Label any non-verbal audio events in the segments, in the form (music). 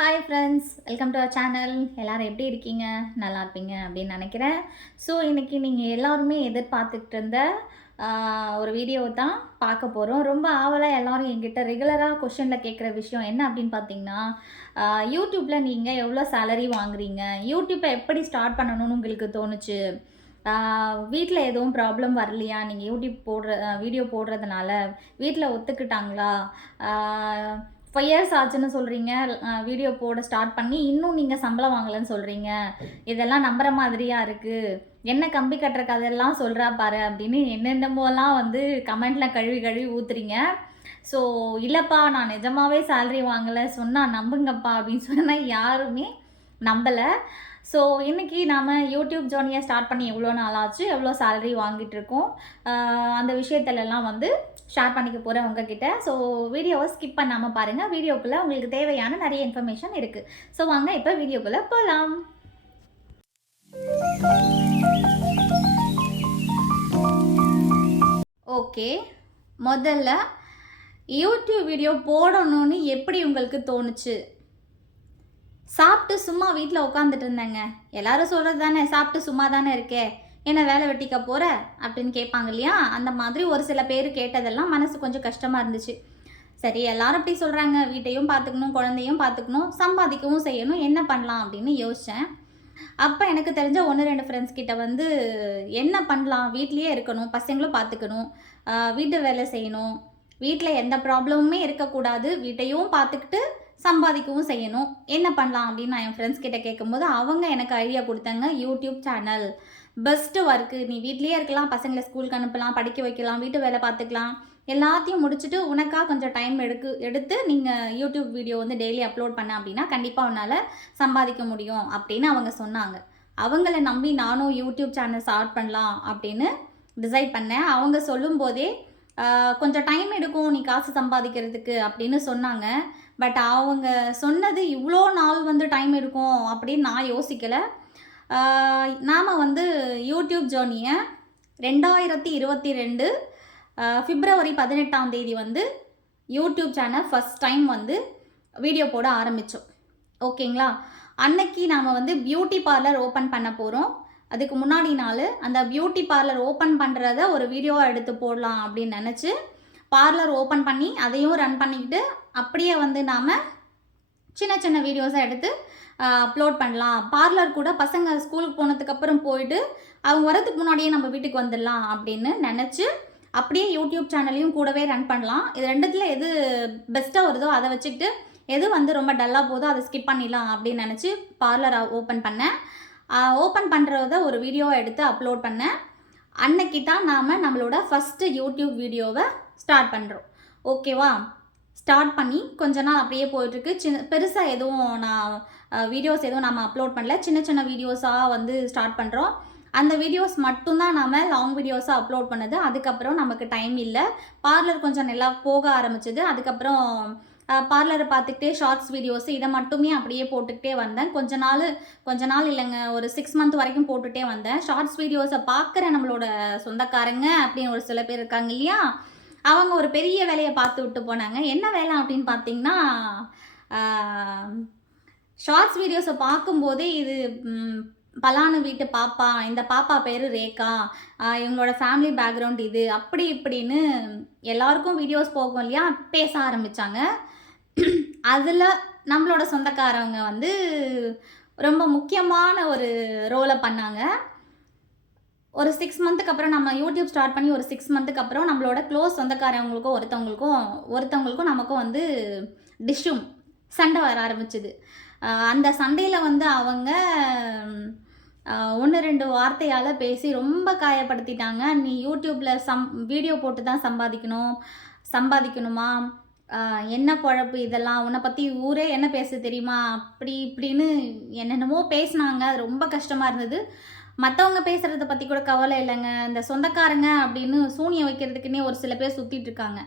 Hi friends welcome to our channel எல்லோரும் எப்படி இருக்கீங்க? நல்லா இருப்பீங்க அப்படின்னு நினைக்கிறேன். ஸோ இன்றைக்கி நீங்கள் எல்லாருமே எதிர்பார்த்துக்கிட்டு இருந்த ஒரு வீடியோ தான் பார்க்க போகிறோம் ரொம்ப ஆவலாக எல்லோரும் என்கிட்ட ரெகுலராக கொஷனில் கேட்குற விஷயம் என்ன அப்படின்னு பார்த்தீங்கன்னா யூடியூப்பில் நீங்கள் எவ்வளோ சேலரி வாங்குறீங்க? யூடியூப்பை எப்படி ஸ்டார்ட் பண்ணணும்னு உங்களுக்கு தோணுச்சு? வீட்டில் எதுவும் ப்ராப்ளம் வரலையா? நீங்கள் யூடியூப் போடுற வீடியோ போடுறதுனால வீட்டில் ஒத்துக்கிட்டாங்களா? ஃபைவ் இயர்ஸ் ஆச்சுன்னு சொல்கிறீங்க வீடியோ போட ஸ்டார்ட் பண்ணி இன்னும் நீங்கள் சம்பளம் வாங்கலைன்னு சொல்கிறீங்க இதெல்லாம் நம்புகிற மாதிரியாக இருக்குது என்ன கம்பி கட்டுற கதையெல்லாம் சொல்கிறா பாரு அப்படின்னு என்னென்னமோலாம் வந்து கமெண்ட்டில் கழுவி கழுவி ஊத்துறீங்க. ஸோ இல்லைப்பா நான் நிஜமாகவே சேல்ரி வாங்கலை. சொன்னால் நம்புங்கப்பா அப்படின்னு சொன்னால் யாருமே நம்பலை. ஸோ இன்றைக்கி நாம் யூடியூப் ஜேர்னியை ஸ்டார்ட் பண்ணி எவ்வளோ நாள் ஆச்சு? எவ்வளோ சேலரி வாங்கிட்டுருக்கோம் அந்த விஷயத்துலலாம் வந்து ஷேர் பண்ணிக்க போகிறேன் உங்ககிட்ட. ஸோ வீடியோவை ஸ்கிப் பண்ணாமல் பாருங்கள் வீடியோக்குள்ளே உங்களுக்கு தேவையான நிறைய இன்ஃபர்மேஷன் இருக்குது ஸோ வாங்க இப்போ வீடியோக்குள்ளே போகலாம் ஓகே முதல்ல யூடியூப் வீடியோ போடணும்னு எப்படி உங்களுக்கு தோணுச்சு? சாப்பிட்டு சும்மா வீட்டில் உட்காந்துட்டு இருந்தேங்க. எல்லாரும் சொல்கிறது தானே சாப்பிட்டு சும்மா தானே இருக்கே? என்ன வேலை வெட்டிக்க போகிற அப்படின்னு கேட்பாங்க இல்லையா? அந்த மாதிரி ஒரு சில பேர் கேட்டதெல்லாம் மனசு கொஞ்சம் கஷ்டமாக இருந்துச்சு. சரி எல்லாரும் அப்படி சொல்கிறாங்க வீட்டையும் பார்த்துக்கணும் குழந்தையும் பார்த்துக்கணும் சம்பாதிக்கவும் செய்யணும் என்ன பண்ணலாம் அப்படின்னு யோசித்தேன் அப்போ எனக்கு தெரிஞ்ச ஒன்று ரெண்டு ஃப்ரெண்ட்ஸ் கிட்ட வந்து என்ன பண்ணலாம்? வீட்லேயே இருக்கணும் பசங்களும் பார்த்துக்கணும் வீட்டு வேலை செய்யணும் வீட்டில் எந்த ப்ராப்ளமுமே இருக்கக்கூடாது வீட்டையும் பார்த்துக்கிட்டு சம்பாதிக்கவும் செய்யணும். என்ன பண்ணலாம் அப்படின்னு நான் என் ஃப்ரெண்ட்ஸ் கிட்ட கேட்கும்போது அவங்க எனக்கு ஐடியா கொடுத்தாங்க யூடியூப் சேனல் பெஸ்ட்டு ஒர்க்கு நீ வீட்லேயே இருக்கலாம் பசங்களை ஸ்கூலுக்கு அனுப்பலாம் படிக்க வைக்கலாம் வீட்டு வேலை பார்த்துக்கலாம். எல்லாத்தையும் முடிச்சுட்டு உனக்காக கொஞ்சம் டைம் எடுக்கு எடுத்து நீங்கள் யூடியூப் வீடியோ வந்து டெய்லி அப்லோட் பண்ண அப்படின்னா கண்டிப்பாக உன்னால் சம்பாதிக்க முடியும் அப்படின்னு அவங்க சொன்னாங்க. அவங்கள நம்பி நானும் யூடியூப் சேனல் ஸ்டார்ட் பண்ணலாம் அப்படின்னு டிசைட் பண்ணேன். அவங்க சொல்லும்போதே கொஞ்சம் டைம் எடுக்கும் நீ காசு சம்பாதிக்கிறதுக்கு அப்படின்னு சொன்னாங்க. பட் அவங்க சொன்னது இவ்வளோ நாள் வந்து டைம் இருக்கும் அப்படின்னு நான் யோசிக்கலை. நாம் வந்து யூடியூப் ஜேர்னியை ரெண்டாயிரத்தி இருபத்தி ரெண்டு ஃபிப்ரவரி பதினெட்டாம் தேதி வந்து யூடியூப் சேனல் ஃபஸ்ட் டைம் வந்து வீடியோ போட ஆரம்பித்தோம் ஓகேங்களா? அன்னைக்கு நாம் வந்து பியூட்டி பார்லர் ஓப்பன் பண்ண போகிறோம் அதுக்கு முன்னாடி நாள் அந்த பியூட்டி பார்லர் ஓப்பன் பண்ணுறத ஒரு வீடியோவை எடுத்து போடலாம் அப்படின்னு நினச்சி பார்லர் ஓப்பன் பண்ணி அதையும் ரன் பண்ணிக்கிட்டு அப்படியே வந்து நாம் சின்ன சின்ன வீடியோஸை எடுத்து அப்லோட் பண்ணலாம். பார்லர் கூட பசங்க ஸ்கூலுக்கு போனதுக்கப்புறம் போயிட்டு அவங்க வரதுக்கு முன்னாடியே நம்ம வீட்டுக்கு வந்துடலாம் அப்படின்னு நினச்சி அப்படியே யூடியூப் சேனலையும் கூடவே ரன் பண்ணலாம். இது ரெண்டுத்தில் எது பெஸ்ட்டாக வருதோ அதை வச்சுக்கிட்டு எது வந்து ரொம்ப டல்லாக போதோ அதை ஸ்கிப் பண்ணிடலாம் அப்படின்னு நினச்சி பார்லர் ஓப்பன் பண்ணேன். ஓப்பன் பண்ணுறத ஒரு வீடியோவை எடுத்து அப்லோட் பண்ணேன். அன்னைக்கு தான் நாம் நம்மளோட ஃபஸ்ட்டு யூடியூப் வீடியோவை ஸ்டார்ட் பண்ணுறோம் ஓகேவா? ஸ்டார்ட் பண்ணி கொஞ்ச நாள் அப்படியே போயிட்டுருக்கு. சின்ன பெருசாக எதுவும் நான் வீடியோஸ் எதுவும் நம்ம அப்லோட் பண்ணல. சின்ன சின்ன வீடியோஸாக வந்து ஸ்டார்ட் பண்ணுறோம் அந்த வீடியோஸ் மட்டும்தான் நாம் லாங் வீடியோஸாக அப்லோட் பண்ணது. அதுக்கப்புறம் நமக்கு டைம் இல்லை. பார்லர் கொஞ்சம் நல்லா போக ஆரம்பிச்சது. அதுக்கப்புறம் பார்லரை பார்த்துக்கிட்டே ஷார்ட்ஸ் வீடியோஸ் இதை மட்டுமே அப்படியே போட்டுக்கிட்டே வந்தேன். கொஞ்ச நாள் கொஞ்ச நாள் இல்லைங்க. ஒரு சிக்ஸ் மந்த் வரைக்கும் போட்டுகிட்டே வந்தேன். ஷார்ட்ஸ் வீடியோஸை பார்க்குற நம்மளோட சொந்தக்காரங்க அப்படின்னு ஒரு சில பேர் இருக்காங்க இல்லையா? அவங்க ஒரு பெரிய வேலையை பார்த்து விட்டு போனாங்க. என்ன வேலை அப்படின்னு பார்த்தீங்கன்னா ஷார்ட்ஸ் வீடியோஸை பார்க்கும்போதே இது பலானு வீட்டு பாப்பா இந்த பாப்பா பேர் ரேகா இவங்களோட ஃபேமிலி பேக்ரவுண்ட் இது அப்படி இப்படின்னு எல்லாருக்கும் வீடியோஸ் போகும் இல்லையா? பேச ஆரம்பித்தாங்க அதில் நம்மளோட சொந்தக்காரவங்க வந்து ரொம்ப முக்கியமான ஒரு ரோலை பண்ணாங்க. ஒரு சிக்ஸ் மந்த்துக்கு அப்புறம் நம்ம யூடியூப் ஸ்டார்ட் பண்ணி ஒரு சிக்ஸ் மந்த்துக்கு அப்புறம் நம்மளோட க்ளோஸ் சொந்தக்காரவங்களுக்கும் ஒருத்தவங்களுக்கும் ஒருத்தவங்களுக்கும் நமக்கும் வந்து டிஷ்ஷும் சண்டை வர ஆரம்பிச்சுது. அந்த சண்டையில் வந்து அவங்க ஒன்று ரெண்டு வார்த்தையால் பேசி ரொம்ப காயப்படுத்திட்டாங்க. நீ யூடியூப்பில் சம் வீடியோ போட்டு தான் சம்பாதிக்கணும்? சம்பாதிக்கணுமா என்ன குழப்பு இதெல்லாம்? உன்னை பற்றி ஊரே என்ன பேச தெரியுமா? அப்படி இப்படின்னு என்னென்னமோ பேசினாங்க. அது ரொம்ப கஷ்டமாக இருந்தது. மற்றவங்க பேசுகிறத பற்றி கூட கவலை இல்லைங்க. இந்த சொந்தக்காரங்க அப்படின்னு சூனியம் வைக்கிறதுக்குன்னே ஒரு சில பேர் சுற்றிட்டு இருக்காங்க.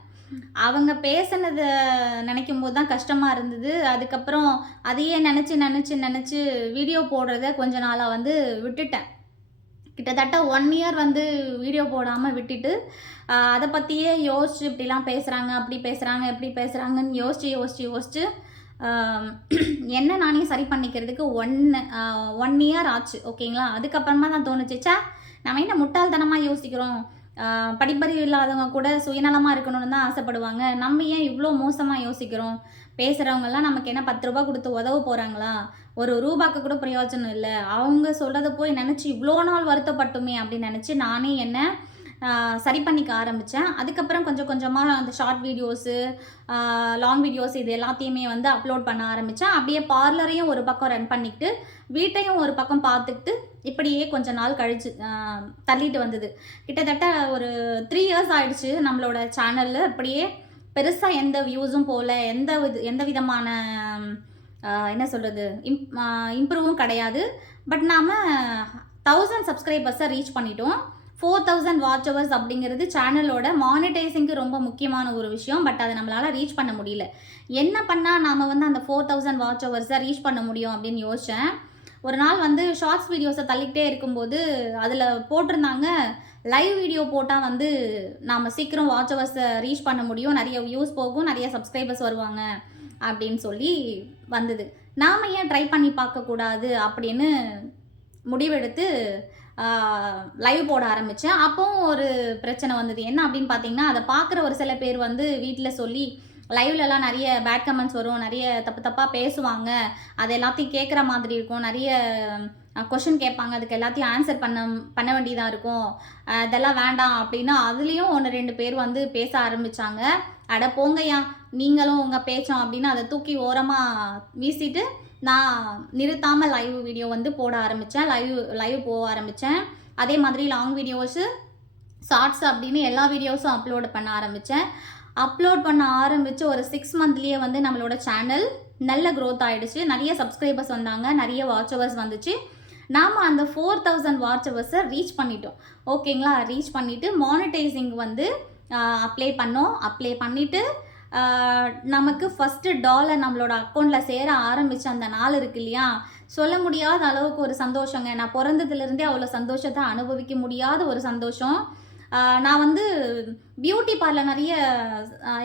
அவங்க பேசுனதை நினைக்கும் போது தான் கஷ்டமாக இருந்தது. அதுக்கப்புறம் அதையே நினச்சி நினச்சி நினச்சி வீடியோ போடுறத கொஞ்ச நாளாக வந்து விட்டுட்டேன். கிட்டத்தட்ட ஒன் இயர் வந்து வீடியோ போடாமல் விட்டுட்டு அதை பற்றியே யோசிச்சு இப்படிலாம் பேசுகிறாங்க அப்படி பேசுகிறாங்க எப்படி பேசுகிறாங்கன்னு யோசிச்சு யோசிச்சு யோசிச்சு (clears throat) என்ன நானே சரி பண்ணிக்கிறதுக்கு ஒன் ஒன் இயர் ஆச்சு ஓகேங்களா? அதுக்கப்புறமா தான் தோணுச்சுச்சா நம்ம என்ன முட்டாள்தனமாக யோசிக்கிறோம்? படிப்பறிவு இல்லாதவங்க கூட சுயநலமாக இருக்கணும்னு தான் ஆசைப்படுவாங்க. நம்ம ஏன் இவ்வளோ மோசமாக யோசிக்கிறோம்? பேசுகிறவங்கெல்லாம் நமக்கு என்ன பத்து ரூபா கொடுத்து உதவ போகிறாங்களா ஒரு ரூபாக்கு கூட பிரயோஜனம் இல்லை. அவங்க சொல்கிறத போய் நினச்சி இவ்வளோ நாள் வருத்தப்பட்டுமே அப்படின்னு நினச்சி நானே என்ன சரி பண்ணிக்க ஆரம்பித்தேன் அதுக்கப்புறம் கொஞ்சம் கொஞ்சமாக அந்த ஷார்ட் வீடியோஸு லாங் வீடியோஸ் இது எல்லாத்தையுமே வந்து அப்லோட் பண்ண ஆரம்பித்தேன் அப்படியே பார்லரையும் ஒரு பக்கம் ரன் பண்ணிக்கிட்டு வீட்டையும் ஒரு பக்கம் பார்த்துக்கிட்டு இப்படியே கொஞ்ச நாள் கழிச்சு தள்ளிட்டு வந்தது. கிட்டத்தட்ட ஒரு த்ரீ இயர்ஸ் ஆயிடுச்சு நம்மளோட சேனலில் அப்படியே பெருசாக எந்த வியூஸும் போகல எந்த வித எந்த விதமான என்ன சொல்கிறது இம் இம்ப்ரூவும் கிடையாது. பட் நாம் தௌசண்ட் சப்ஸ்கிரைபர்ஸை ரீச் பண்ணிட்டோம். ஃபோர் தௌசண்ட் வாட்ச் ஹவர்ஸ் அப்படிங்கிறது சேனலோட மானிட்டைசிங்க்கு ரொம்ப முக்கியமான ஒரு விஷயம். பட் அதை நம்மளால் ரீச் பண்ண முடியல. என்ன பண்ணால் நாம் வந்து அந்த ஃபோர் தௌசண்ட் வாட்ச் ஹவர்ஸை ரீச் பண்ண முடியும் அப்படின்னு யோசித்தேன் ஒரு நாள் வந்து ஷார்ட்ஸ் வீடியோஸை தள்ளிக்கிட்டே இருக்கும்போது அதில் போட்டிருந்தாங்க. லைவ் வீடியோ போட்டால் வந்து நாம் சீக்கிரம் வாட்ச் ஹவர்ஸை ரீச் பண்ண முடியும். நிறைய வியூஸ் போகும். நிறைய சப்ஸ்கிரைபர்ஸ் வருவாங்க அப்படின்னு சொல்லி வந்தது. நாம் ஏன் ட்ரை பண்ணி பார்க்கக்கூடாது அப்படின்னு முடிவெடுத்து லைவ் போட ஆரம்பித்தேன் அப்போவும் ஒரு பிரச்சனை வந்தது. என்ன அப்படின்னு பார்த்தீங்கன்னா அதை பார்க்குற ஒரு சில பேர் வந்து வீட்டில் சொல்லி லைவ்லலாம் நிறைய பேட் கமெண்ட்ஸ் வரும் நிறைய தப்பு தப்பாக பேசுவாங்க. அது எல்லாத்தையும் கேட்குற மாதிரி இருக்கும். நிறைய கொஷின் கேட்பாங்க. அதுக்கு எல்லாத்தையும் ஆன்சர் பண்ண பண்ண வேண்டியதாக இருக்கும். இதெல்லாம் வேண்டாம் அப்படின்னா அதுலேயும் ஒன்று ரெண்டு பேர் வந்து பேச ஆரம்பித்தாங்க அட போங்கய்யா. நீங்களும் உங்கள் பேச்சோம் அப்படின்னு அதை தூக்கி ஓரமாக வீசிட்டு நான் நிறுத்தாமல் லைவ் வீடியோ வந்து போட ஆரம்பித்தேன் லைவ் லைவ் போக ஆரம்பித்தேன் அதே மாதிரி லாங் வீடியோஸு ஷார்ட்ஸ் அப்படின்னு எல்லா வீடியோஸும் அப்லோடு பண்ண ஆரம்பித்தேன் அப்லோட் பண்ண ஆரம்பித்து ஒரு சிக்ஸ் மந்த்லேயே வந்து நம்மளோட சேனல் நல்ல க்ரோத் ஆகிடுச்சு நிறைய சப்ஸ்கிரைபர்ஸ் வந்தாங்க. நிறைய வாட்ச் ஹவர்ஸ் வந்துச்சு. நாம் அந்த ஃபோர் தௌசண்ட் வாட்ச் ஹவர்ஸை ரீச் பண்ணிட்டோம். ஓகேங்களா ரீச் பண்ணிவிட்டு மானிட்டைசிங் வந்து அப்ளை பண்ணோம். அப்ளை பண்ணிவிட்டு நமக்கு ஃபஸ்ட்டு டாலர் நம்மளோட அக்கௌண்ட்டில் சேர ஆரம்பித்த அந்த நாள் இருக்கு இல்லையா? சொல்ல முடியாத அளவுக்கு ஒரு சந்தோஷங்க. நான் பிறந்ததுலேருந்தே அவ்வளோ சந்தோஷத்தை அனுபவிக்க முடியாத ஒரு சந்தோஷம். நான் வந்து பியூட்டி பார்லர் நிறைய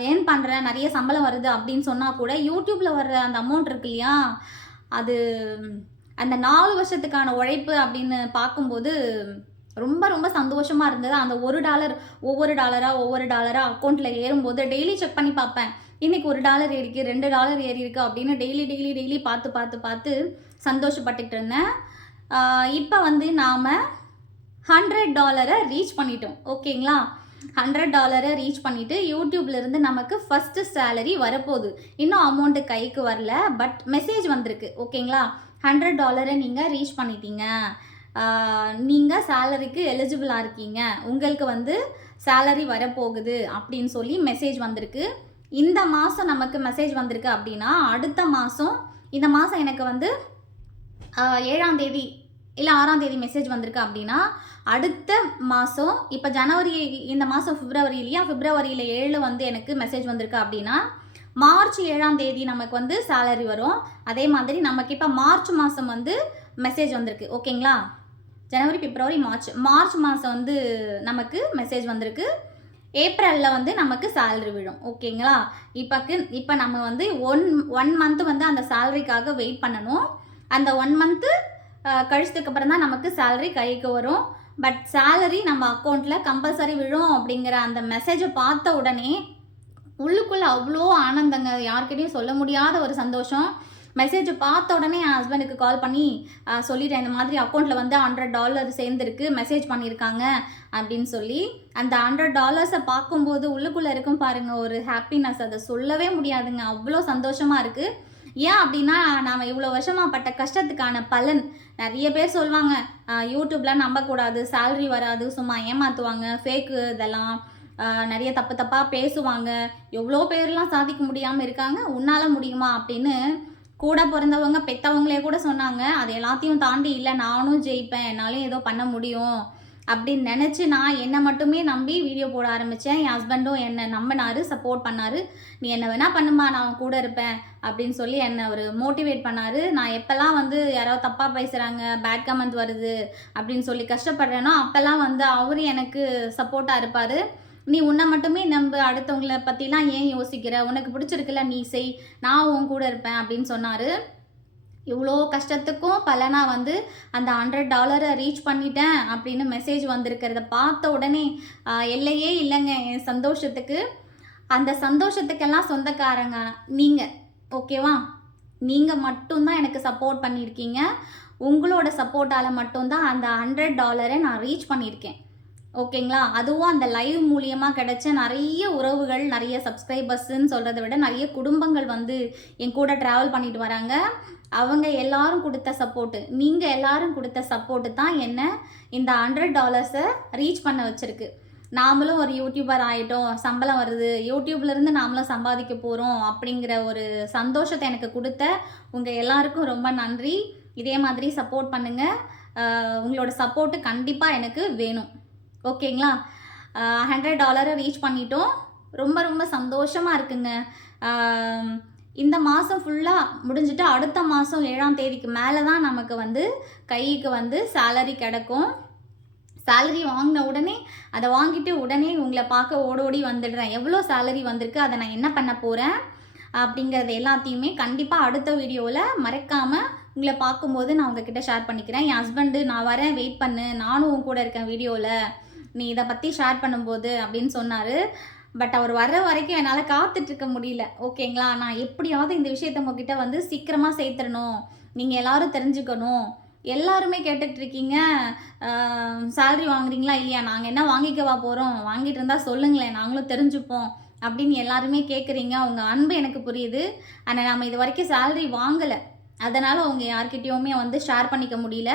ஏர்ன் பண்ணுறேன் நிறைய சம்பளம் வருது அப்படின்னு சொன்னால் கூட யூடியூப்பில் வர்ற அந்த அமௌண்ட் இருக்கு இல்லையா? அது அந்த நாலு வருஷத்துக்கான உழைப்பு அப்படின்னு பார்க்கும்போது ரொம்ப ரொம்ப சந்தோஷமாக இருந்தது. அந்த ஒரு டாலர் ஒவ்வொரு டாலராக ஒவ்வொரு டாலராக அக்கௌண்ட்டில் ஏறும்போது டெய்லி செக் பண்ணி பார்ப்பேன். இன்னைக்கு ஒரு டாலர் ஏறிக்கு ரெண்டு டாலர் ஏறி இருக்கு அப்படின்னு டெய்லி டெய்லி டெய்லி பார்த்து பார்த்து பார்த்து சந்தோஷப்பட்டுக்கிட்டு இருந்தேன். இப்போ வந்து நாம் ஹண்ட்ரட் டாலரை ரீச் பண்ணிட்டோம். ஓகேங்களா ஹண்ட்ரட் டாலரை ரீச் பண்ணிவிட்டு யூடியூப்லேருந்து நமக்கு ஃபஸ்ட்டு சேலரி வரப்போகுது. இன்னும் அமௌண்ட்டு கைக்கு வரல பட் மெசேஜ் வந்திருக்கு. ஓகேங்களா ஹண்ட்ரட் டாலரை நீங்கள் ரீச் பண்ணிட்டீங்க. நீங்கள் சேலரிக்கு எலிஜிபிளாக இருக்கீங்க. உங்களுக்கு வந்து சேலரி வரப்போகுது அப்படின்னு சொல்லி மெசேஜ் வந்திருக்கு. இந்த மாதம் நமக்கு மெசேஜ் வந்திருக்கு அப்படின்னா அடுத்த மாதம் இந்த மாதம் எனக்கு வந்து ஏழாம் தேதி இல்லை ஆறாம் தேதி மெசேஜ் வந்திருக்கு அப்படின்னா அடுத்த மாதம் இப்போ ஜனவரி இந்த மாதம் பிப்ரவரி இல்லையா? பிப்ரவரியில் ஏழு வந்து எனக்கு மெசேஜ் வந்திருக்கு அப்படின்னா மார்ச் ஏழாம் தேதி நமக்கு வந்து சேலரி வரும். அதே மாதிரி நமக்கு இப்போ மார்ச் மாதம் வந்து மெசேஜ் வந்திருக்கு. ஓகேங்களா? ஜனவரி பிப்ரவரி மார்ச். மார்ச் மாதம் வந்து நமக்கு மெசேஜ் வந்திருக்கு. ஏப்ரலில் வந்து நமக்கு சேலரி விழும். ஓகேங்களா? இப்போக்கு இப்போ நம்ம வந்து ஒன் ஒன் மந்த் வந்து அந்த சேலரிக்காக வெயிட் பண்ணணும். அந்த ஒன் மந்த்து கழிச்சதுக்கப்புறம் தான் நமக்கு சேலரி கைக்கு வரும். பட் சேலரி நம்ம அக்கௌண்ட்டில் கம்பல்சரி விழும் அப்படிங்கிற அந்த மெசேஜை பார்த்த உடனே உள்ளுக்குள்ளே அவ்வளோ ஆனந்தங்க. யார்கிட்டயும் சொல்ல முடியாத ஒரு சந்தோஷம். மெசேஜ் பார்த்த உடனே என் ஹஸ்பண்டுக்கு கால் பண்ணி சொல்லிட்டேன் இந்த மாதிரி அக்கௌண்ட்டில் வந்து ஹண்ட்ரட் டாலர் சேர்ந்துருக்கு. மெசேஜ் பண்ணியிருக்காங்க அப்படின்னு சொல்லி அந்த ஹண்ட்ரட் டாலர்ஸை பார்க்கும்போது உள்ளுக்குள்ளே இருக்கும் பாருங்கள் ஒரு ஹாப்பினஸ் அதை சொல்லவே முடியாதுங்க. அவ்வளோ சந்தோஷமாக இருக்குது ஏன் அப்படின்னா நாம் இவ்வளோ வருஷமாக பட்ட கஷ்டத்துக்கான பலன். நிறைய பேர் சொல்லுவாங்க யூடியூப்லாம் நம்பக்கூடாது. சேல்ரி வராது. சும்மா ஏமாற்றுவாங்க ஃபேக்கு இதெல்லாம். நிறைய தப்பு தப்பாக பேசுவாங்க. எவ்வளோ பேர்லாம் சாதிக்க முடியாமல் இருக்காங்க. உன்னால் முடியுமா அப்படின்னு கூட பிறந்தவங்க பெத்தவங்களே கூட சொன்னாங்க. அது எல்லாத்தையும் தாண்டி இல்லை நானும் ஜெயிப்பேன். என்னாலும் ஏதோ பண்ண முடியும். அப்படின்னு நினச்சி நான் என்னை மட்டுமே நம்பி வீடியோ போட ஆரம்பித்தேன் என் ஹஸ்பண்டும் என்னை நம்பினாரு சப்போர்ட் பண்ணாரு. நீ என்ன வேணால் பண்ணுமா நான் கூட இருப்பேன். அப்படின்னு சொல்லி என்னை ஒரு மோட்டிவேட் பண்ணாரு. நான் எப்போல்லாம் வந்து யாரோ தப்பாக பேசுகிறாங்க பேட் கமெண்ட் வருது அப்படின்னு சொல்லி கஷ்டப்படுறேனோ அப்போல்லாம் வந்து அவரு எனக்கு சப்போர்ட்டாக இருப்பார். நீ உன்னை மட்டுமே நம்ப அடுத்தவங்கள பற்றிலாம் ஏன் யோசிக்கிற? உனக்கு பிடிச்சிருக்குல்ல நீ செய். நான் உன் கூட இருப்பேன் அப்படின்னு சொன்னார். இவ்வளோ கஷ்டத்துக்கும் பலனாக வந்து அந்த ஹண்ட்ரட் டாலரை ரீச் பண்ணிட்டேன் அப்படின்னு மெசேஜ் வந்திருக்கிறத பார்த்த உடனே எல்லையே இல்லைங்க என் சந்தோஷத்துக்கு. அந்த சந்தோஷத்துக்கெல்லாம் சொந்தக்காரங்க நீங்கள் ஓகேவா? நீங்கள் மட்டும்தான் எனக்கு சப்போர்ட் பண்ணியிருக்கீங்க. உங்களோட சப்போர்ட்டால் மட்டும்தான் அந்த ஹண்ட்ரட் டாலரை நான் ரீச் பண்ணியிருக்கேன். ஓகேங்களா? அதுவும் அந்த லைவ் மூலியமாக கிடைச்ச நிறைய உறவுகள் நிறைய சப்ஸ்கிரைபர்ஸ்ன்னு சொல்கிறத விட நிறைய குடும்பங்கள் வந்து என் கூட ட்ராவல் பண்ணிட்டு வராங்க. அவங்க எல்லாரும் கொடுத்த சப்போர்ட்டு நீங்கள் எல்லாரும் கொடுத்த சப்போர்ட்டு தான் என்ன இந்த ஹண்ட்ரட் டாலர்ஸை ரீச் பண்ண வச்சுருக்கு. நாமளும் ஒரு யூடியூபர் ஆகிட்டோம் சம்பளம் வருது. யூடியூப்லேருந்து நாமளும் சம்பாதிக்க போகிறோம் அப்படிங்கிற ஒரு சந்தோஷத்தை எனக்கு கொடுத்த உங்கள் எல்லாருக்கும் ரொம்ப நன்றி. இதே மாதிரி சப்போர்ட் பண்ணுங்கள் உங்களோட சப்போர்ட்டு கண்டிப்பாக எனக்கு வேணும். ஓகேங்களா? ஹண்ட்ரட் டாலரை ரீச் பண்ணிட்டோம். ரொம்ப ரொம்ப சந்தோஷமாக இருக்குங்க. இந்த மாதம் ஃபுல்லாக முடிஞ்சுட்டு அடுத்த மாதம் ஏழாம் தேதிக்கு மேலே தான் நமக்கு வந்து கைக்கு வந்து சேலரி கிடைக்கும். சேலரி வாங்கின உடனே அதை வாங்கிட்டு உடனே உங்களை பார்க்க ஓடி ஓடி வந்துடுறேன். எவ்வளோ சேலரி வந்திருக்கு அதை நான் என்ன பண்ண போகிறேன் அப்படிங்கிறது எல்லாத்தையுமே கண்டிப்பாக அடுத்த வீடியோவில் மறக்காமல் உங்களை பார்க்கும்போது நான் உங்ககிட்ட ஷேர் பண்ணிக்கிறேன். என் ஹஸ்பண்டு நான் வரேன் வெயிட் பண்ணு. நானும் உன் கூட இருக்கேன் வீடியோவில் நீ இதை பற்றி ஷேர் பண்ணும்போது அப்படின்னு சொன்னார். பட் அவர் வர்ற வரைக்கும் என்னால் காத்துட்ருக்க முடியல. ஓகேங்களா நான் எப்படியாவது இந்த விஷயத்த உங்ககிட்ட வந்து சீக்கிரமாக சேர்த்துடணும். நீங்கள் எல்லாரும் தெரிஞ்சுக்கணும். எல்லாருமே கேட்டுட்டு இருக்கீங்க. வாங்குறீங்களா இல்லையா? நாங்கள் என்ன வாங்கிக்கவா போகிறோம் வாங்கிட்டு இருந்தால் சொல்லுங்களேன். நாங்களும் தெரிஞ்சுப்போம். அப்படின்னு எல்லாருமே கேட்குறீங்க உங்கள் அன்பு எனக்கு புரியுது. ஆனால் நம்ம இது வரைக்கும் சேல்ரி வாங்கலை. அதனால் அவங்க யார்கிட்டயுமே வந்து ஷேர் பண்ணிக்க முடியல.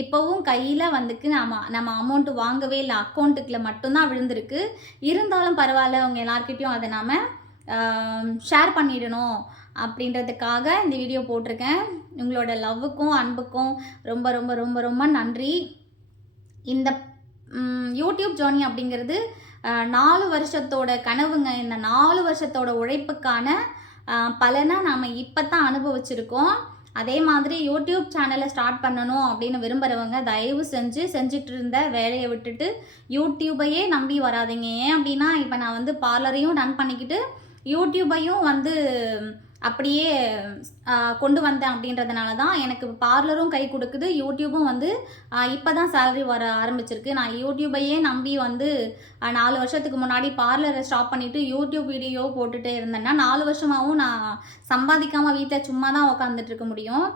இப்போவும் கையில் வந்துக்கு நம்ம நம்ம அமௌண்ட்டு வாங்கவே இல்லை அக்கௌண்ட்டுக்குள்ள மட்டும்தான் விழுந்திருக்கு. இருந்தாலும் பரவாயில்ல அவங்க எல்லார்கிட்டயும் அதை நாம் ஷேர் பண்ணிடணும் அப்படின்றதுக்காக இந்த வீடியோ போட்டிருக்கேன். உங்களோட லவ்வுக்கும் அன்புக்கும் ரொம்ப ரொம்ப ரொம்ப ரொம்ப நன்றி. இந்த யூடியூப் ஜேர்னி அப்படிங்கிறது நாலு வருஷத்தோட கனவுங்க. இந்த நாலு வருஷத்தோட உழைப்புக்கான பலனை நாம் இப்போ தான் அனுபவிச்சிருக்கோம். அதே மாதிரி யூடியூப் சேனலை ஸ்டார்ட் பண்ணணும் அப்படின்னு விரும்புகிறவங்க தயவு செஞ்சு செஞ்சுட்டு இருந்த வேலையை விட்டுட்டு யூடியூபையே நம்பி வராதிங்க. ஏன் அப்படின்னா இப்போ நான் வந்து பார்லரையும் ரன் பண்ணிக்கிட்டு யூடியூபையும் வந்து அப்படியே கொண்டு வந்தேன் அப்படின்றதுனால தான் எனக்கு பார்லரும் கை கொடுக்குது. யூடியூபும் வந்து இப்போ தான் சேலரி வர ஆரம்பிச்சிருக்கு. நான் யூடியூபையே நம்பி வந்து நாலு வருஷத்துக்கு முன்னாடி பார்லரை ஸ்டாப் பண்ணிவிட்டு யூடியூப் வீடியோ போட்டுகிட்டே இருந்தேன்னா நாலு வருஷமாகவும் நான் சம்பாதிக்காமல் வீட்டில் சும்மா தான் உக்காந்துட்டு இருக்க முடியும்.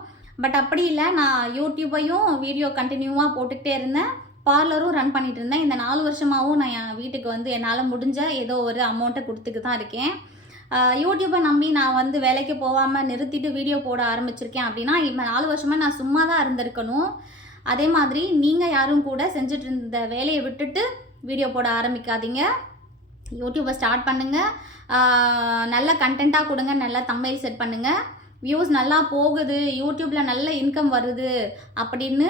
பட் அப்படி இல்லை நான் யூடியூபையும் வீடியோ கண்டினியூவாக போட்டுக்கிட்டே இருந்தேன். பார்லரும் ரன் பண்ணிட்டு இருந்தேன். இந்த நாலு வருஷமாகவும் நான் என் வீட்டுக்கு வந்து என்னால் முடிஞ்ச ஏதோ ஒரு அமௌண்ட்டை கொடுத்துக்கு தான் இருக்கேன். யூடியூப்பை நம்பி நான் வந்து வேலைக்கு போகாமல் நிறுத்திட்டு வீடியோ போட ஆரம்பிச்சிருக்கேன் அப்படின்னா இப்போ நாலு வருஷமாக நான் சும்மா தான் இருந்திருக்கணும். அதே மாதிரி நீங்கள் யாரும் கூட செஞ்சுட்டு இருந்த வேலையை விட்டுட்டு வீடியோ போட ஆரம்பிக்காதீங்க. யூடியூப்பை ஸ்டார்ட் பண்ணுங்கள் நல்ல கண்டென்ட்டாக கொடுங்க நல்ல தமிழ் செட் பண்ணுங்கள் வியூஸ் நல்லா போகுது யூடியூப்பில் நல்ல இன்கம் வருது அப்படின்னு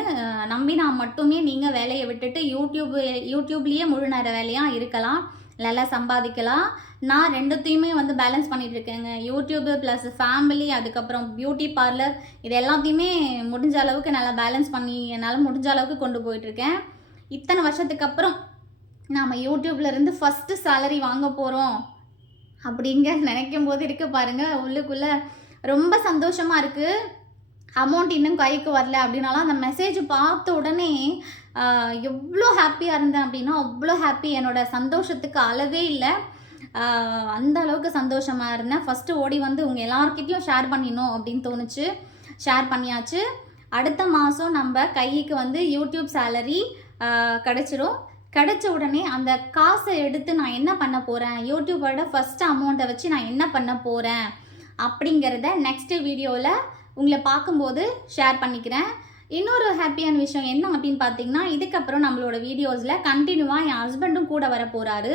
நம்பி நம்பினா மட்டுமே நீங்கள் வேலையை விட்டுட்டு யூடியூப் யூடியூப்லேயே முழு நேர வேலையாக இருக்கலாம். நல்லா சம்பாதிக்கலாம். நான் ரெண்டுத்தையுமே வந்து பேலன்ஸ் பண்ணிகிட்டு இருக்கேங்க யூடியூப் ப்ளஸ் ஃபேமிலி அதுக்கப்புறம் பியூட்டி பார்லர் இது எல்லாத்தையுமே முடிஞ்ச அளவுக்கு நல்லா பேலன்ஸ் பண்ணி என்னால் முடிஞ்ச அளவுக்கு கொண்டு போயிட்டுருக்கேன். இத்தனை வருஷத்துக்கு அப்புறம் நாம் யூடியூப்லேருந்து ஃபஸ்ட்டு சேலரி வாங்க போகிறோம் அப்படிங்க நினைக்கும் போது இருக்கு பாருங்கள் உள்ளுக்குள்ளே ரொம்ப சந்தோஷமாக இருக்குது அமௌண்ட் இன்னும் கைக்கு வரல அப்படின்னாலும் அந்த மெசேஜ் பார்த்த உடனே எவ்வளோ ஹாப்பியாக இருந்தேன் அப்படின்னா அவ்வளோ ஹாப்பி என்னோட சந்தோஷத்துக்கு அளவே இல்லை. அந்த அளவுக்கு சந்தோஷமாக இருந்தேன். ஃபஸ்ட்டு ஓடி வந்து உங்கள் எல்லார்கிட்டயும் ஷேர் பண்ணிடணும் அப்படின்னு தோணுச்சு. ஷேர் பண்ணியாச்சு. அடுத்த மாதம் நம்ம கைக்கு வந்து யூடியூப் சேலரி கிடச்சிரும். கிடச்ச உடனே அந்த காசை எடுத்து நான் என்ன பண்ண போகிறேன் யூடியூபோட ஃபஸ்ட்டு அமௌண்ட்டை வச்சு நான் என்ன பண்ண போகிறேன் அப்படிங்கிறத நெக்ஸ்ட் வீடியோவில் உங்களை பார்க்கும்போது ஷேர் பண்ணிக்கிறேன். இன்னொரு ஹாப்பியான விஷயம் என்ன அப்படின்னு பார்த்தீங்கன்னா இதுக்கப்புறம் நம்மளோட வீடியோஸில் கண்டினியூவாக என் ஹஸ்பண்டும் கூட வர போகிறாரு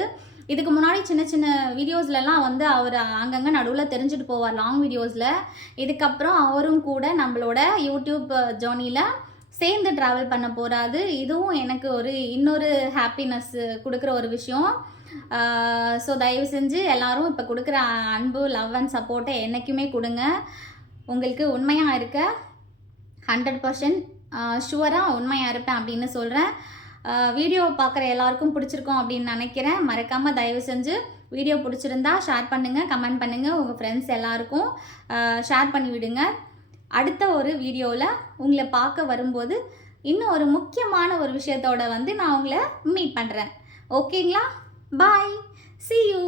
இதுக்கு முன்னாடி சின்ன சின்ன வீடியோஸ்லலாம் வந்து அவர் அங்கங்கே நடுவில் தெரிஞ்சுட்டு போவார் லாங் வீடியோஸில் இதுக்கப்புறம் அவரும் கூட நம்மளோட யூடியூப் ஜேர்னியில் சேர்ந்து ட்ராவல் பண்ண போகிறாரு இதுவும் எனக்கு ஒரு இன்னொரு ஹாப்பினஸ் கொடுக்குற ஒரு விஷயம். ஸோ தயவு செஞ்சு எல்லோரும் இப்போ கொடுக்குற அன்பு லவ் அண்ட் சப்போர்ட்டை என்றைக்குமே கொடுங்க. உங்களுக்கு உண்மையாக இருக்க? ஹண்ட்ரட் பர்சன்ட் ஷுவராக உண்மையாக இருப்பேன் அப்படின்னு சொல்கிறேன் வீடியோவை பார்க்குற எல்லாருக்கும் பிடிச்சிருக்கும் அப்படின்னு நினைக்கிறேன். மறக்காமல் தயவு செஞ்சு வீடியோ பிடிச்சிருந்தா ஷேர் பண்ணுங்கள் கமெண்ட் பண்ணுங்கள் உங்கள் ஃப்ரெண்ட்ஸ் எல்லாருக்கும் ஷேர் பண்ணி விடுங்க. அடுத்த ஒரு வீடியோவில் உங்களை பார்க்க வரும்போது இன்னும் ஒரு முக்கியமான ஒரு விஷயத்தோட வந்து நான் உங்களை மீட் பண்ணுறேன் ஓகேங்களா பாய் சி யூ